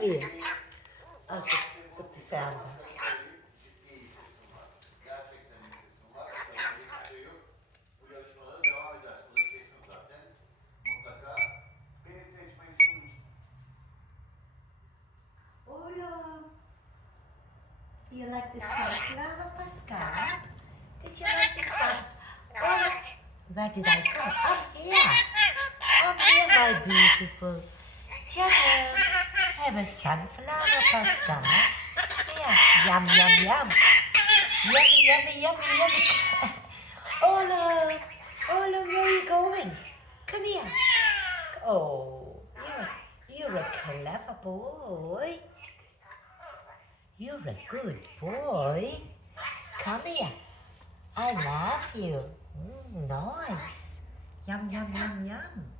Come here. I'll just put the sound back. Hola. Do you like the sunflower, Pascal? Did you like the sun? Oh, where did I go? Up here. Up here, my beautiful. Ta-da. Have a sunflower, Pascal. Here. Yum, yum, yum. Yummy, yummy, yummy, yummy. Ola. Ola, where are you going? Come here. Oh, you're a clever boy. You're a good boy. Come here. I love you. Nice. Yum, yum, yum, yum.